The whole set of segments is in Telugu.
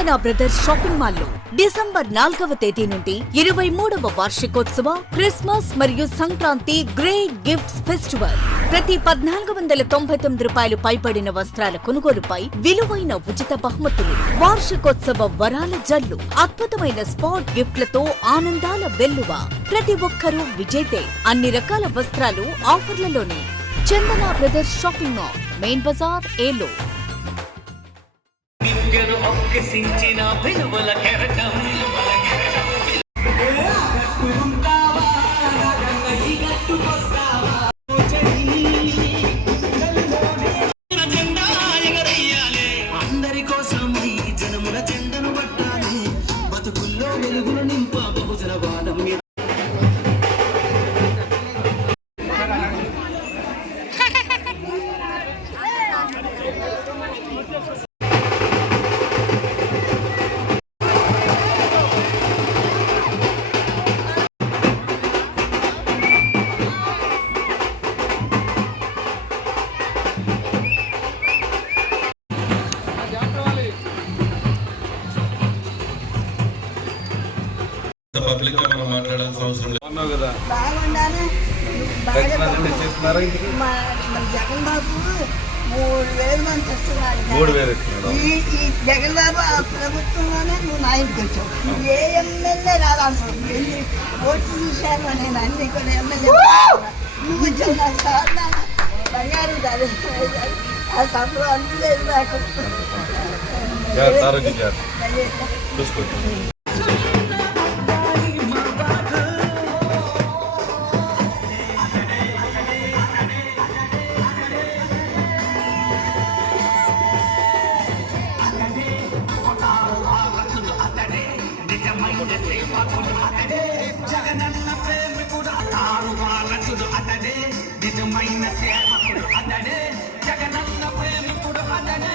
చందన బ్రదర్స్ షాపింగ్ మాల్ లో డిసెంబర్ 4వ తేదీ నుండి 23వ వార్షికోత్సవ క్రిస్మస్ మరియు సంక్రాంతి గ్రేట్ గిఫ్ట్స్ ఫెస్టివల్. ప్రతి 1499 రూపాయలు పైబడిన వస్త్రాల కొనుగోలుపై విలువైన ఉచిత బహుమతులు, వార్షికోత్సవ వరాల జల్లు, అద్భుతమైన స్పాట్ గిఫ్ట్లతో ఆనందాల వెల్లువ. ప్రతి ఒక్కరూ విజేతే. అన్ని రకాల వస్త్రాలు ఆఫర్లలోనే. Chandana brothers shopping mall, main bazaar, ఏలో. ఒక్కసించిన విలువల కెరటం అందరి కోసం ఈ జనముల చెందను పట్టాలి, బతుకుల్లో వెలుగులు నింప బహుజన వాదం. పబ్లిక్ గా మనం మాట్లాడాల్సిన అవసరం లేదు. బాగుండాలి. జగన్ బాబు 3,000 మంది వస్తున్నారు. ఈ జగన్ బాబు ఆ ప్రభుత్వంలోనే నువ్వు నాయకుడికి వచ్చావు. ఏ ఎమ్మెల్యే రావాల్సింది వెళ్ళి ఓటు చూశాను. నేను అన్ని కూడా ఎమ్మెల్యే నువ్వు వచ్చావు. నాకు సార్ బంగారు ఆ సభలో అందలేదు నాకు. జగనన్న ప్రేమికుడు తారువారసుడు అతడే, నిజమైన సేవకుడు అతడే. జగనన్న ప్రేమికుడు అతడే.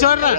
చూడరా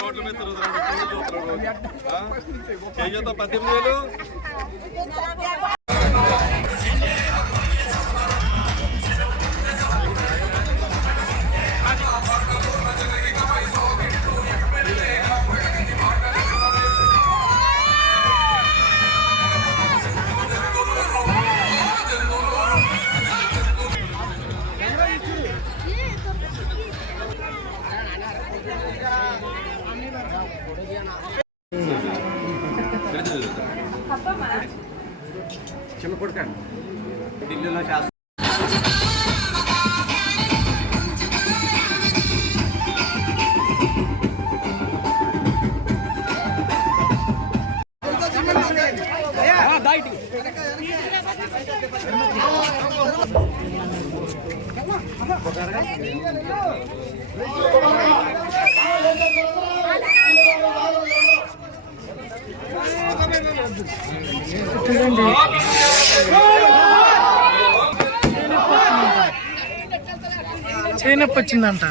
రోడ్ల మీద తిరుగుతున్నాడు 18,000 చిన్న కొడుక ఢిల్లీలో శాస్త్రం చేనప్ప వచ్చిందంట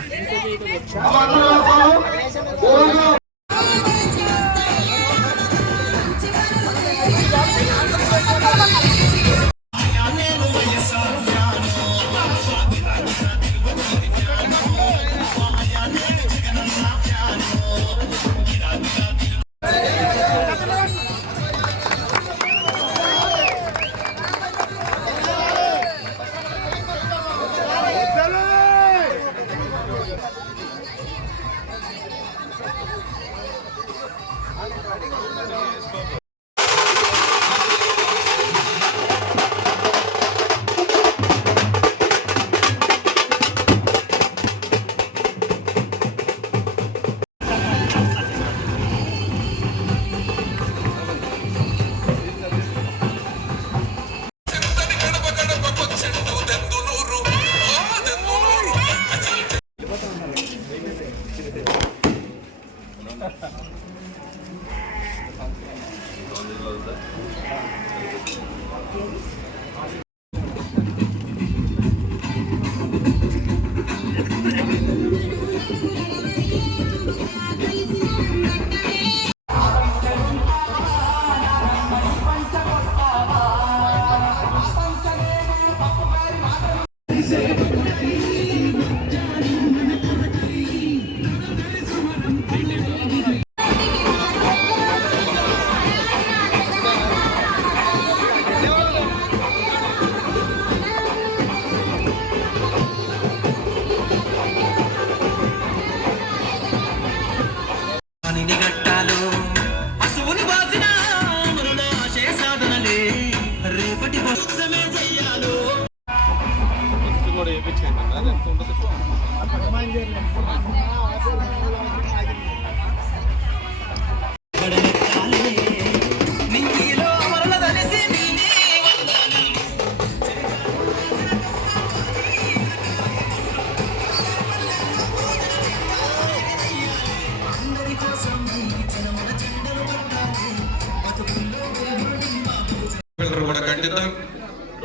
కూడా ఖండితం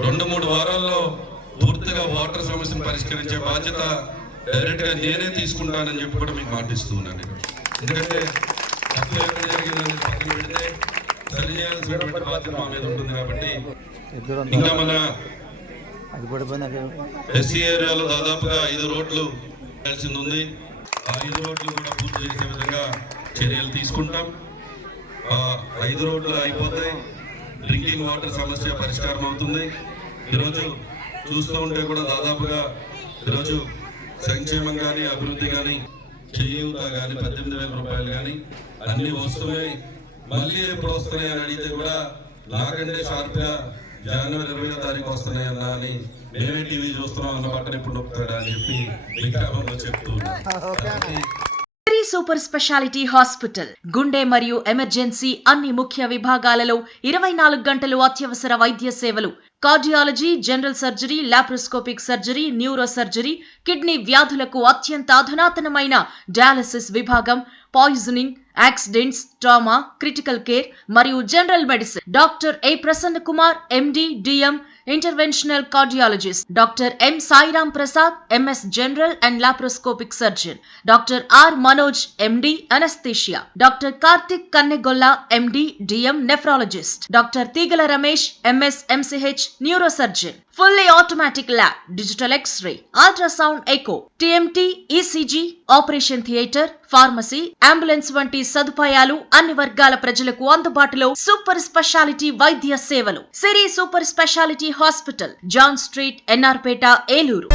2-3 వారాల్లో పూర్తిగా వాటర్ సమస్యను పరిష్కరించే బాధ్యత డైరెక్ట్ గా నేనే తీసుకుంటానని చెప్పి కూడా మీకు మాటిస్తూ ఉన్నాను. ఎందుకంటే తప్పు ఎక్కడ జరిగిందని పక్కన పెడితే సరి చేయాల్సినటువంటి బాధ్యత మా మీద ఉంటుంది. కాబట్టి ఇంకా మన ఎస్సీ ఏరియాలో దాదాపుగా 5 రోడ్లు వేయాల్సింది ఉంది. ఆ 5 రోడ్లు కూడా పూర్తి చేసే విధంగా చర్యలు తీసుకుంటాం. 5 రోడ్లు అయిపోతాయి, డ్రింకింగ్ వాటర్ సమస్య పరిష్కారం అవుతుంది. ఈరోజు చూస్తూ ఉంటే కూడా దాదాపుగా ఈరోజు సంక్షేమం కానీ అభివృద్ధి కానీ చేయూత కానీ 18,000 రూపాయలు కానీ అన్ని వస్తున్నాయి. మళ్ళీ ఎప్పుడు వస్తున్నాయి అని అడిగితే కూడా నాకంటే షార్ప్గా జనవరి 20వ తారీఖు వస్తున్నాయి అన్నా అని నేనే టీవీ చూస్తున్నాం అన్న బట్టను ఇప్పుడు నొప్పుతాడా అని చెప్పి విగ్రహంలో చెప్తూ సూపర్ స్పెషాలిటీ హాస్పిటల్ గుండె మరియు ఎమర్జెన్సీ అన్ని ముఖ్య విభాగాలలో 24 గంటలు అత్యవసర వైద్య సేవలు, cardiology, general surgery, laparoscopic surgery, neuro surgery, kidney వ్యాధులకు అత్యంత అధునాతనమైన డయాలసిస్ విభాగం, poisoning, accidents, trauma, critical care మరియు general medicine. Doctor A Prasanna Kumar, MD, DM, interventional cardiologist. Doctor M Sairam Prasad, MS general and laparoscopic surgeon. Doctor R Manoj, MD, anaesthesia. Doctor Karthik Kannegolla, MD, DM, nephrologist. Doctor Teegala Ramesh, MS, MCh, neuro surgeon. Fully automatic lab, digital X ray, ultrasound, echo, TMT, ECG, operation theatre, pharmacy, ambulance వంటి సదుపాయాలు అన్ని వర్గాల ప్రజలకు అందుబాటులో. సూపర్ స్పెషాలిటీ వైద్య సేవలు. Siri super speciality hospital, John street, NR Peta, Eluru.